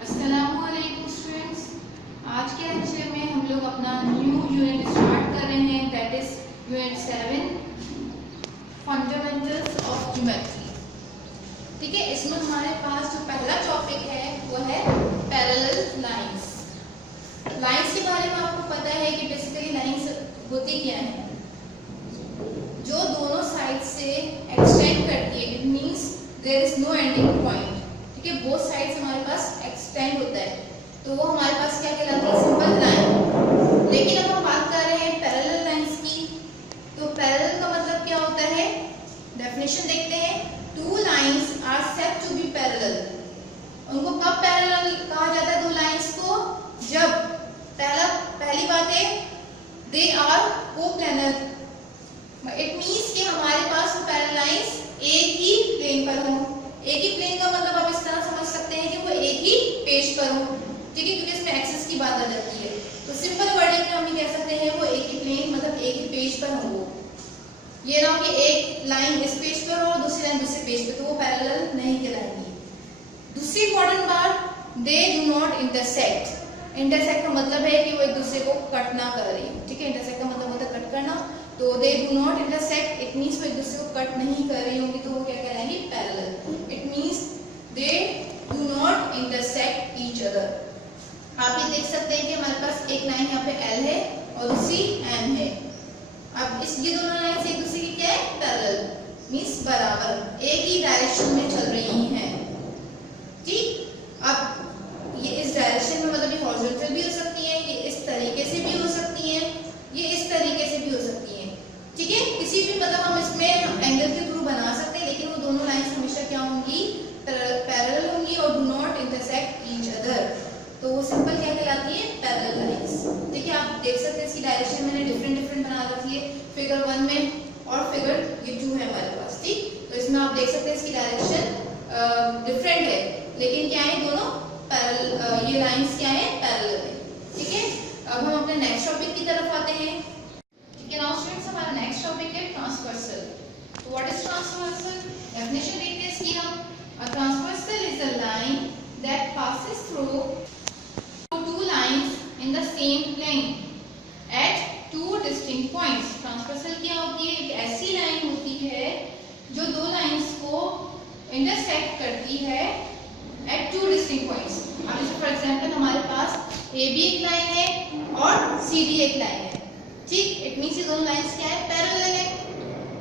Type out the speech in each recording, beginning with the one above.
अस्सलामुअलैकुम स्टूडेंट्स। आज के लेक्चर में हम लोग अपना न्यू यूनिट स्टार्ट कर रहे हैं, that is unit 7 fundamentals of geometry. ठीक है, इसमें हमारे पास जो पहला टॉपिक है वो है पैरेलल लाइंस। लाइंस के बारे में आपको पता है कि बेसिकली लाइंस होती क्या है, जो दोनों साइड से एक्सटेंड करती है। It means there is no ending point. ठीक है, बोथ साइड से हमारे पास एक्सटेंड होता है, तो वो हमारे पास क्या कहलाती है, सिंपल लाइन। लेकिन अब हम बात कर रहे हैं पैरेलल लाइंस की, तो पैरेलल का मतलब क्या होता है, डेफिनेशन देखते हैं। Two lines are said to be parallel. उनको कब पैरेलल कहा जाता है दो लाइंस को, जब पहली बात है they are coplanar. It means कि हमारे पास पैरेलल लाइंस एक ही प्लेन पर हो। एक ही प्लेन का मतलब आप इस तरह समझ सकते हैं कि वो एक ही पेज पर हो। ठीक है, क्योंकि इसमें एक्सिस की बात आ जाती है, तो सिंपल वर्डिंग में हम ये कह सकते हैं वो एक ही प्लेन मतलब एक ही पेज पर हो। ये ना हो कि एक लाइन इस पेज पर हो, दूसरी लाइन दूसरे पेज पर, तो वो पैरेलल नहीं कहलाएगी। दूसरी इंपॉर्टेंट बात, दे डू नॉट इंटरसेक्ट। इंटरसेक्ट का मतलब है कि वो एक दूसरे को कट ना कर रही हो। ठीक है, इंटरसेक्ट का मतलब होता है कट करना, तो दे do not intersect, it means वो एक दूसरे को कट नहीं कर रही होंगी, तो वो क्या कहलाएंगी, parallel. It means they do not intersect each other. आप ये देख सकते हैं कि हमारे पास एक लाइन यहाँ पे L है और दूसरी M है। अब ये दोनों लाइन एक दूसरे की क्या है, पैरेलल, मींस बराबर एक ही डायरेक्शन में चल रही हैं। ठीक, अब ये इस डायरेक्शन में मतलब ये हॉरिजॉन्टल भी हो सकती है, ये इस तरीके से भी हो सकती है, ये इस तरीके से भी हो सकती है। ठीक है, किसी भी मतलब हम इसमें एंगल के थ्रू बना सकते हैं, लेकिन वो दोनों लाइंस हमेशा क्या होंगी, पैरेलल होंगी और do not intersect each other. तो वो सिंपल क्या कहलाती है, पैरेलल लाइंस। ठीक है, आप देख सकते हैं इसकी डायरेक्शन मैंने डिफरेंट बना रखी है फिगर 1 में और फिगर ये 2 है हमारे पास। ठीक, तो इसमें आप देख सकते हैं इसकी डायरेक्शन डिफरेंट है, लेकिन क्या है, दोनों पैरेलल, ये लाइंस क्या है, पैरेलल है। ठीक है, अब हम अपने नेक्स्ट टॉपिक की तरफ आते हैं। ठीक है, नाउ स्टूडेंट्स हमारा नेक्स्ट टॉपिक है ट्रांसवर्सल। तो व्हाट इज ट्रांसवर्सल, डेफिनेशन देखते हैं इसकी हम। A transversal is a line that passes through two lines in the same plane at two distinct points। Transversal क्या होती है, एक ऐसी लाइन होती है जो दो लाइंस को इंटरसेक्ट करती है at two distinct points। अब जैसे फॉर एग्जांपल हमारे पास AB एक लाइन है और CD एक लाइन है। ठीक, इट मींस ये दोनों लाइंस क्या है, पैरेलल है।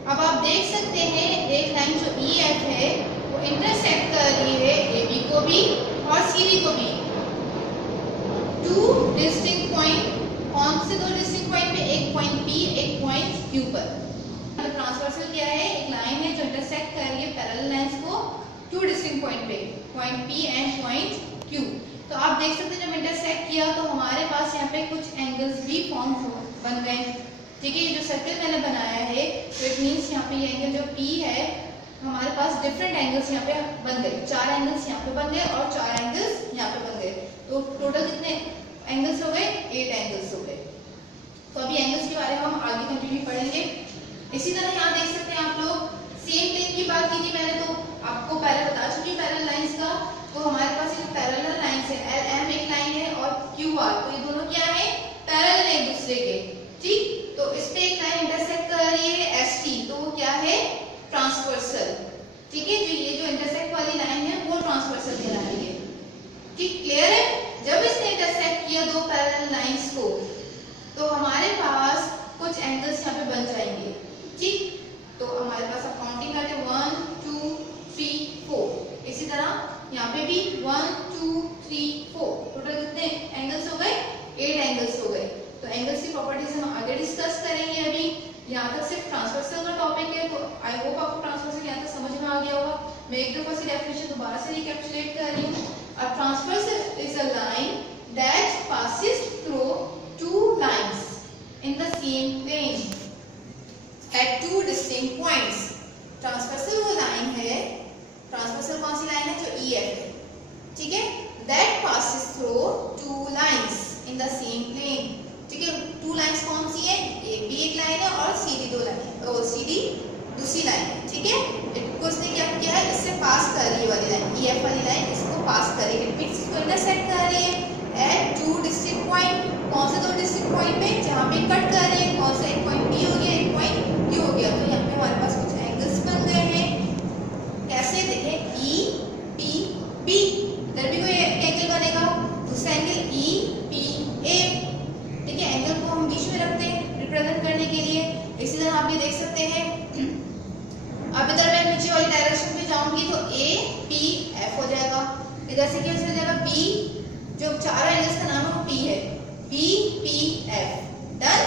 अब आप देख सकते हैं एक लाइन जो EF है वो इंटरसेक्ट कर रही है AB को भी और CD को भी। टू डिस्टिंक्ट पॉइंट, कौन से दो डिस्टिंक्ट पॉइंट पे, एक पॉइंट P एक पॉइंट Q पर। तो ट्रांसवर्सल क्या है, एक लाइन है जो इंटरसेक्ट कर रही है पैरेलल लाइंस को टू डिस्टिंक्ट पॉइंट पे, point P and point Q। तो आप देख सकते हैं जब इंटरसेक्ट किया तो हमारे पास यहाँ पे कुछ एंगल्स भी फॉर्म बन गए। ठीक है, ये जो सर्कल मैंने बनाया है, तो इट मींस यहाँ पे ये एंगल जो P है हमारे पास डिफरेंट एंगल्स यहाँ पे बन गए। 4 एंगल्स यहाँ पे बन गए और 4 एंगल्स यहाँ पे बन गए, तो टोटल कितने एंगल्स हो गए, 8 एंगल्स हो गए। तो अभी एंगल्स के बारे में हम आगे कंटिन्यू पढ़ेंगे। इसी तरह यहाँ देख सकते हैं आप लोग, सेम प्लेन की बात की थी मैंने, तो आपको पहले बता चुकी पैरेलल लाइंस का। तो हमारे पास ये पैरेलल लाइंस है, LM एक लाइन है और QR, तो ये दोनों क्या है, पैरेलल है एक दूसरे के। ठीक, तो इस पे एक लाइन इंटरसेक्ट कर रही है ST, तो वो क्या है, ट्रांसवर्सल। ठीक है, जो ये जो इंटरसेक्ट वाली लाइन है वो ट्रांसवर्सल कहला रही है। ठीक, क्लियर है। जब इसने इंटरसेक्ट किया दो पैरेलल लाइंस को, तो हमारे पास कुछ एंगल्स यहाँ पे बन जाएंगे। ठीक, तो हमारे पास अब काउंटिंग करते हैं 1 2 3 4। इसी तरह यहाँ पे भी 1 2 3 4, टोटल कितने एंगल्स हो गए, 8 एंगल्स हो गए। तो एंगल्स की प्रॉपर्टीज हम आगे डिस्कस करेंगे। अभी यहाँ तक सिर्फ ट्रांसवर्सल का टॉपिक है, तो आई होप आपको ट्रांसवर्सल यहाँ तक समझ में आ गया होगा। मैं एक दफा से डेफिनेशन दोबारा से रिकैप्चुलेट कर रही हूँ। A transversal is a line that passes through two lines in the same plane at two distinct points। Transversal वो लाइन है, ट्रांसवर्सल कौन सी लाइन है, जो EF है। ठीक है, that passes through two lines in the same plane। ठीक है, टू लाइंस कौन सी है, AB एक लाइन है और CD दो लाइन है, और CD दूसरी लाइन है। ठीक है, इसको इसने क्या किया है, इससे EF वाली लाइन इसको पास करेगी, मींस इसको इंटरसेक्ट कर रही है एट टू डिस्टिंक्ट पॉइंट। कौन से दो डिस्टिंक्ट पॉइंट पे जहाँ पे कट कर रहे हैं, कौन सा, एक पॉइंट B हो गया, एक पॉइंट Q हो गया। तो यहाँ पे हमारे पास कुछ एंगल्स बन गए हैं। कैसे देखें, EPB, इधर भी कोई एंगल बनेगा, दूसरा एंगल EPA। ठीक है, एंगल को हम बीच में रखते हैं रिप्रेजेंट करने के लिए। इसी तरह आप ये देख सकते हैं। अब इधर मैं नीचे वाली डायरेक्शन में जाऊंगी तो APF हो जाएगा। इधर से कैसे हो जाएगा, B, जो चारों एंगल्स का नाम है वो P है, BPF। डन।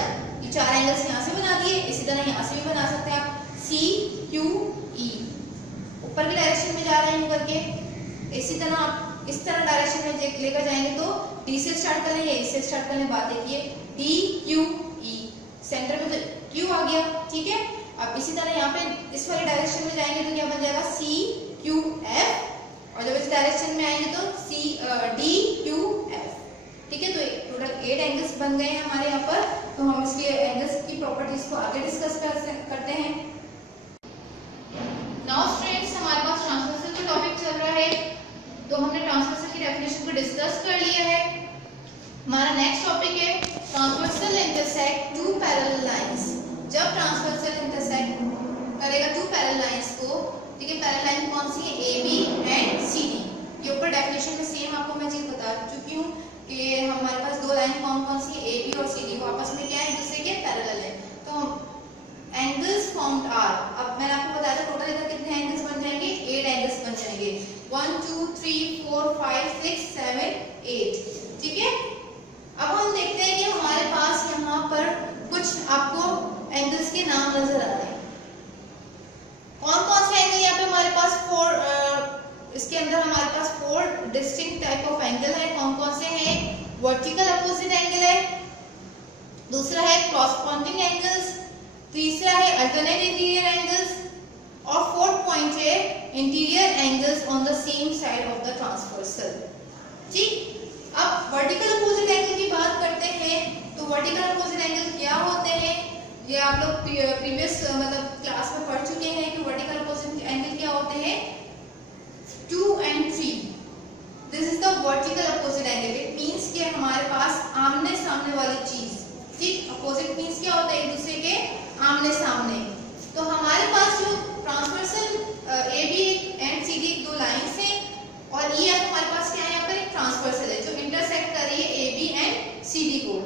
ये चार एंगल्स यहाँ से बना दिए। इसी तरह यहाँ से भी बना सकते हैं आप, CQE। ऊपर की डायरेक्शन में जा रहे हैं करके। इसी तरह आप इस तरह डायरेक्शन में लेकर जाएंगे तो D से स्टार्ट करें या E से स्टार्ट करने बात देखिए, DQE। सेंटर में तो Q आ गया। ठीक है, अब इसी तरह यहाँ पे इस वाली डायरेक्शन में जाएंगे तो क्या बन जाएगा, CQF। और जब इस डायरेक्शन में आएंगे तो DQF। ठीक है, तो टोटल 8 एंगल्स बन गए हैं हमारे यहाँ पर। तो हम इसके एंगल्स की प्रॉपर्टीज को आगे डिस्कस करते हैं। नाउ स्टूडेंट्स, हमारे पास ट्रांसवर्सल का टॉपिक चल रहा है, तो हमने ट्रांसवर्सल की डेफिनेशन को डिस्कस कर लिया है। हमारा नेक्स्ट टॉपिक है transversal intersect two parallel lines. जब ट्रांसवर्सल इंटरसेक्ट करेगा टू पैरेलल लाइंस को, ठीक है, पैरेलल लाइन कौन सी है, AB एंड CD। ये ऊपर डेफिनेशन में सेम आपको मैं चीज बता चुकी हूँ कि हमारे पास दो लाइन कौन सी है, AB और CD, वो आपस में क्या है, एक दूसरे के पैरेलल है। तो एंगल्स फॉर्म्ड आर, अब मैंने आपको बताया था टोटल इधर कितने एंगल्स बन जाएंगे, 8 एंगल्स बन जाएंगे, 1 2 3 4 5 6 7 8। ठीक है, अब हम देखते हैं कि हमारे पास यहाँ पर कुछ आपको एंगल्स के नाम नजर आ रहे हैं। कौन कौन से एंगल यहाँ पे हमारे पास इसके अंदर हमारे पास 4 डिस्टिंक्ट टाइप ऑफ एंगल है। कौन कौन से हैं, वर्टिकल अपोजिट एंगल है, दूसरा है क्रॉसपॉइंटिंग एंगल्स, तीसरा है अल्टरनेट इंटीरियर एंगल्स, और फोर्थ पॉइंट है interior angles on the same side of the transversal. ठीक, अब वर्टिकल अपोजिट एंगल की बात करते हैं तो वर्टिकल अपोजिट एंगल क्या होते हैं, ये आप लोग प्रीवियस मतलब क्लास में पढ़ चुके हैं कि वर्टिकल अपोजिट एंगल क्या होते हैं, 2 and 3। This is the vertical opposite angle. It means कि हमारे पास आमने सामने वाली चीज। ठीक, अपोजिट मींस क्या होता है, एक दूसरे के आमने सामने। तो हमारे पास जो ट्रांसवर्सल AB एंड CD दो लाइंस हैं, और EF हमारे पास क्या है, यहाँ पर एक ट्रांसवर्सल है जो इंटरसेक्ट कर रही है AB एंड CD को,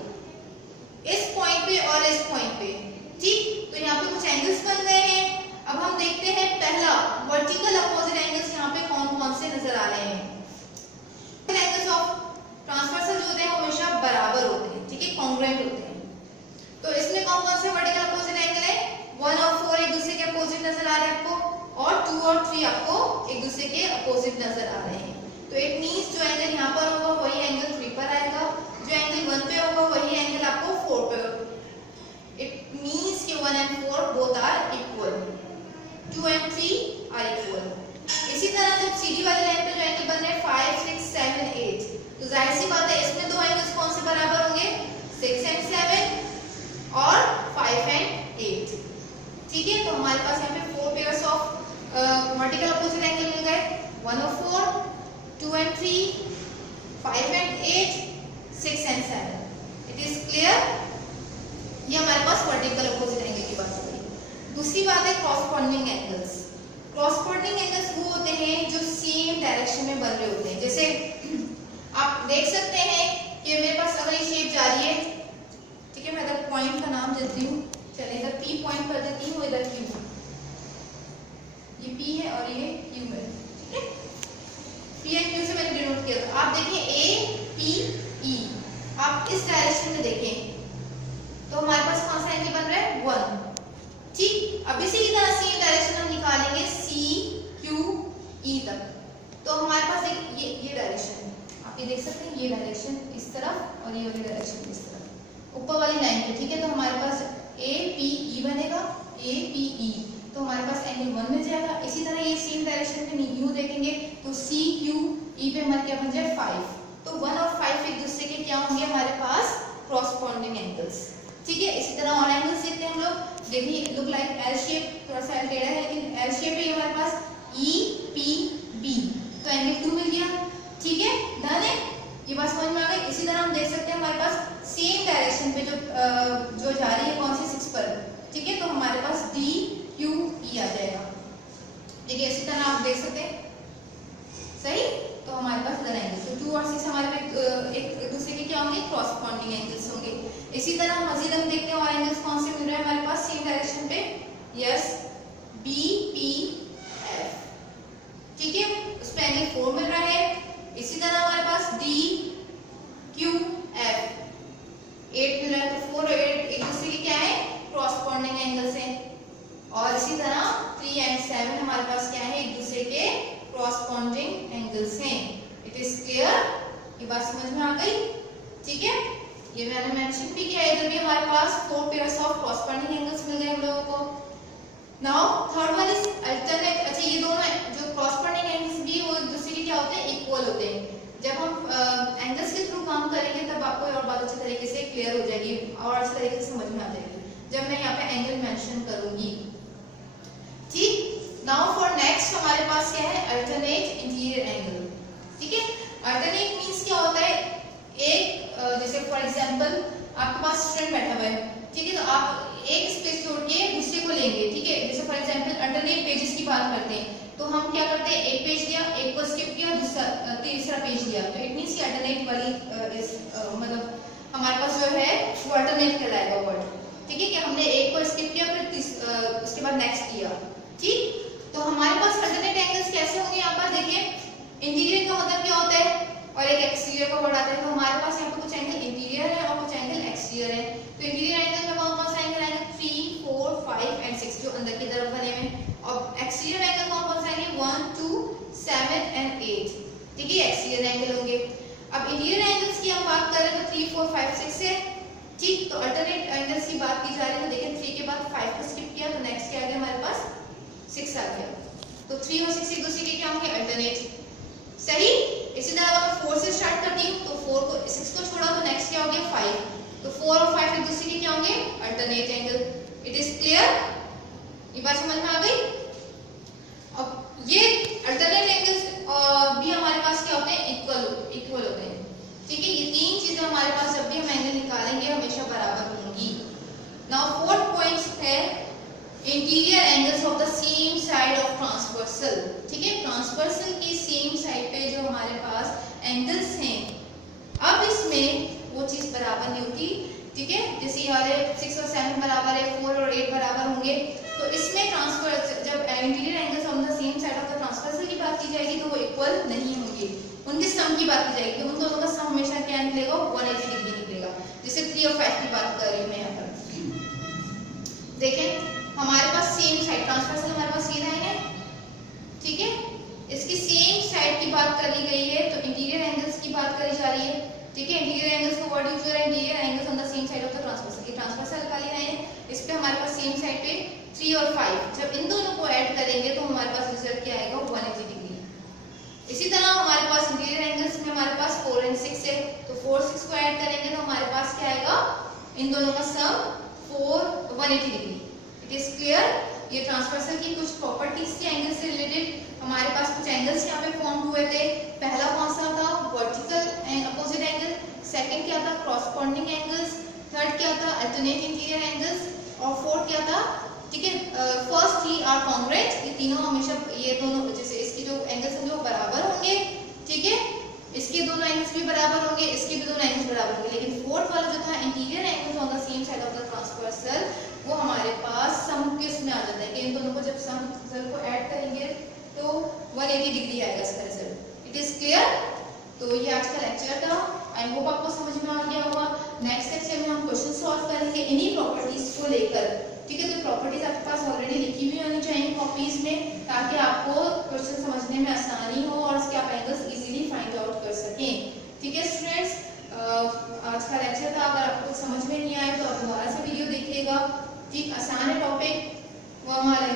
इस पॉइंट पे और इस पॉइंट पे। ठीक, तो यहाँ पे कुछ एंगल्स बन गए हैं। अब हम देखते हैं पहला वर्टिकल अपोजिट एंगल्स यहाँ पे कौन कौन से नजर आ रहे हैं। एंगल्स ऑफ ट्रांसवर्सल जो होते हैं हमेशा बराबर होते हैं, ठीक है, कॉन्ग्रुएंट होते हैं। तो इसमें कौन कौन से वर्टिकल अपोजिट एंगल है, 1 और 4 एक दूसरे के अपोजिट नजर आ रहे हैं आपको, और 2 और 3 आपको एक दूसरे के अपोजिट नजर आ रहे हैं। तो इट मींस जो एंगल यहाँ पर होगा वही एंगल 3 पर आएगा, जो एंगल 1 पे होगा वही एंगल आपको 4 पे होगा। इट मींस कि 1 and 4 both are equal, 2 and 3 are equal. इसी तरह जब CD वाले लाइन पे जो एंगल बन रहे हैं 5 6 7 8, तो जाहिर सी बात है इसमें दो एंगल्स कौन से बराबर होंगे, 6 and 7 और 5 and 8। ठीक है, तो हमारे पास यहाँ पे 4 pairs of vertical opposite angle मिल गए, 1 और 4, 2 and 3, 5 and 8, 6 and 7। It is clear, ये हमारे पास वर्टिकल अपोजिट एंगल की बात हो गई। दूसरी बात है क्रॉसपॉइंटिंग एंगल्स। क्रॉसपॉइंटिंग एंगल्स वो होते हैं जो सेम डायरेक्शन में बन रहे होते हैं। जैसे आप देख सकते हैं कि मेरे पास अगर ये शेप जा रही है, ठीक है, मैं इधर पॉइंट का नाम देती हूँ, चलिए इधर P पॉइंट कर देती हूँ, इधर Q, ये P है और ये Q है। ठीक है, P और Q से मैंने डिनोट किया। तो आप देखिए APE, आप इस डायरेक्शन में देखें तो हमारे पास कौन सा एंगल बन रहा है, 1। ठीक, अब इसी की तरह सेम डायरेक्शन हम निकालेंगे CQE तक, तो हमारे पास एक ये डायरेक्शन है, आप ये देख सकते हैं, ये डायरेक्शन इस तरफ और ये वाली डायरेक्शन इस तरफ, ऊपर वाली लाइन पे। ठीक है, तो हमारे पास APE बनेगा, APE, तो हमारे पास एंगल 1 मिल जाएगा। इसी तरह ये सेम डायरेक्शन में यू देखेंगे तो CQE पे हमारे क्या बन जाए, 5। तो 1 और 5 एक दूसरे के क्या होंगे, हमारे पास क्रॉसपॉइंटिंग एंगल्स। ठीक है, इसी तरह और एंगल्स देखते हैं हम लोग। देखिए लुक लाइक एल शेप, थोड़ा सा टेढ़ा है लेकिन एल शेप है हमारे पास, EPB। तो एंगल Q मिल गया। ठीक है, डन है, ये बात समझ में आ गई। इसी तरह हम देख सकते हैं हमारे पास सेम डायरेक्शन पे जो जा रही है कौन सी 6 पर, ठीक है, तो हमारे पास D Q E आ जाएगा। ठीक है, इसी तरह आप देख सकते हैं, सही, तो हमारे पास डन एंगल, तो 2 और 6 हमारे एक दूसरे के क्या होंगे, क्रॉसपॉन्डिंग एंगल्स होंगे। इसी तरह मजीद हम देखते हैं और एंगल्स कौन से मिल रहे हैं हमारे पास सेम डायरेक्शन पे, यस, B P F, ठीक है, उस पे एंगल 4 मिल रहा है। इसी तरह हमारे पास D Q F 8 मिल रहा है, तो 4 और 8 एक दूसरे के क्या है, क्रॉसपॉन्डिंग एंगल्स हैं। और इसी तरह 3 एंड 7 हमारे पास क्या है, एक दूसरे के क्रॉसपॉन्डिंग एंगल्स हैं। इट इज क्लियर, ये बात समझ में आ गई। ठीक है, ये मैंने मेंशन भी किया, इधर भी हमारे पास 4 पेयर्स ऑफ क्रॉसपॉन्डिंग एंगल्स मिल गए हम लोगों को। Now third one is alternate. अच्छा, ये दोनों जो क्रॉसपॉन्डिंग एंगल्स भी वो एक दूसरे के क्या होते हैं, इक्वल होते हैं। जब हम एंगल्स के थ्रू काम करेंगे तब आपको और बात अच्छे तरीके से क्लियर हो जाएगी और अच्छे तरीके से समझ में आ जाएगी जब मैं यहाँ पे एंगल मेंशन करूंगी। ठीक, नाउ फॉर नेक्स्ट हमारे पास क्या है, अल्टरनेट इंटीरियर एंगल। ठीक है, अल्टरनेट मींस क्या होता है, एक जैसे फॉर एग्जांपल आपके पास स्टूडेंट बैठा हुआ है, ठीक है, तो आप एक स्पेस छोड़ के दूसरे को लेंगे। ठीक है, जैसे फॉर एग्जांपल अल्टरनेट पेजेस की बात करते हैं, तो हम क्या करते हैं, एक पेज लिया, एक को स्किप किया, दूसरा तीसरा पेज लिया, तो इट मींस अल्टरनेट वाली मतलब हमारे पास जो है वो अल्टरनेट कहलाएगा वर्ड। ठीक है, कि हमने एक को स्किप किया फिर उसके बाद नेक्स्ट किया। ठीक, तो हमारे पास अल्टरनेट एंगल्स कैसे होंगे, यहाँ पर देखिए, इंटीरियर का मतलब क्या होता है और एक एक्सटीरियर का वर्ड आता है, तो हमारे पास यहाँ पे कुछ एंगल इंटीरियर है और कुछ एंगल एक्सटीरियर है। तो इंटीरियर एंगल में कौन कौन सा एंगल आएगा, 3, 4, 5 एंड 6 जो अंदर की तरफ बने हुए, और एक्सटीरियर एंगल कौन कौन सा आएंगे, 1, 2, 7 एंड 8। ठीक है, एक्सटीरियर एंगल होंगे। अब इंटीरियर एंगल्स की हम बात करें तो 3, 4, 5, 6 है। ठीक, तो अल्टरनेट एंगल्स की बात की जा रही है, तो देखिए 3 के बाद 5 को स्किप किया, तो नेक्स्ट क्या आ गया हमारे पास, 6 आ गया। तो 3 और 6 एक दूसरे के क्या होंगे, अल्टरनेट। सही, इसी तरह अगर मैं 4 से स्टार्ट करती हूँ तो 4 को 6 को छोड़ा तो नेक्स्ट क्या हो गया, 5, तो 4 और 5 एक दूसरे के क्या होंगे, alternate angle. It is clear, ये बात समझ में आ गई। अब ये अल्टरनेट एंगल्स भी हमारे पास क्या होते हैं, इक्वल होते हैं। ठीक है, ये तीन चीजें हमारे पास जब भी हम एंगल निकालेंगे हमेशा बराबर होंगी। नाउ फोर्थ पॉइंट है interior angles of the same side of transversal. ठीक है, ट्रांसवर्सल की सेम साइड पे जो हमारे पास एंगल्स हैं, अब इसमें वो चीज बराबर नहीं होती। ठीक है, जैसे ये वाले 6 और 7 बराबर है, 4 और 8 बराबर होंगे, तो इसमें ट्रांसफर जब interior angles on the same side of the transversal की बात की जाएगी तो वो इक्वल नहीं होंगे, उनके सम की बात की जाएगी, तो उन दोनों का सम हमेशा क्या निकलेगा, 180 डिग्री निकलेगा। जैसे 3 और 5 की बात कर रही हूँ मैं यहाँ पर, देखें हमारे पास सेम साइड ट्रांसवर्सल हमारे पास सीधा है, ठीक है, इसकी सेम साइड की बात करी गई है, तो इंटीरियर एंगल्स की बात करी जा रही है। ठीक है, इंटीरियर एंगल्स का वर्ड यूज हो रहा है, interior angles on the same side of the transversal. ये ट्रांसवर्सल निकाली है, इस पे हमारे पास सेम साइड पे 3 और 5, जब इन दोनों को ऐड करेंगे तो हमारे पास रिजल्ट क्या आएगा, 180 डिग्री। इसी तरह हमारे पास इंटीरियर एंगल्स में हमारे पास 4 और 6 है, तो 4, 6 को ऐड करेंगे तो हमारे पास क्या आएगा, इन दोनों का सम 180 डिग्री। It is clear. ये ट्रांसवर्सल की कुछ प्रॉपर्टीज थी एंगल से रिलेटेड। हमारे पास कुछ एंगल्स यहाँ पे फॉर्म हुए थे। पहला कौन सा था, vertical and opposite angle, second क्या था, क्रॉसपॉन्डिंग एंगल्स, थर्ड क्या था, अल्टरनेट इंटीरियर एंगल्स, और फोर्थ क्या था, ठीक है, फर्स्ट 3 आर कॉन्ग्रुएंट। ये तीनों हमेशा, ये दोनों जैसे इसके जो एंगल्स हैं जो बराबर होंगे, ठीक है, इसके दोनों एंगल्स भी बराबर होंगे, इसके भी दोनों एंगल्स बराबर होंगे, लेकिन फोर्थ वाला जो था interior angles on the same side of the transversal, वो हमारे पास सम किस में आ जाता है कि इन दोनों को जब सम को ऐड करेंगे तो 180 डिग्री आएगा इसका रिजल्ट। It is clear. तो ये आज का लेक्चर था, आई होप आपको समझ में आ गया होगा। नेक्स्ट लेक्चर में हम क्वेश्चन सॉल्व करेंगे इन्हीं प्रॉपर्टीज को लेकर, ठीक है। तो प्रॉपर्टीज आपके पास ऑलरेडी लिखी हुई होनी चाहिए कॉपीज में, ताकि आपको क्वेश्चन समझने में आसानी हो और इसके आप एंगल्स इजीली फाइंड आउट कर सकें, ठीक है स्टूडेंट्स। आज का लेक्चर था, अगर आपको समझ में नहीं आए तो आप दोबारा से वीडियो देखिएगा, ठीक। आसान है टॉपिक, वो हमारा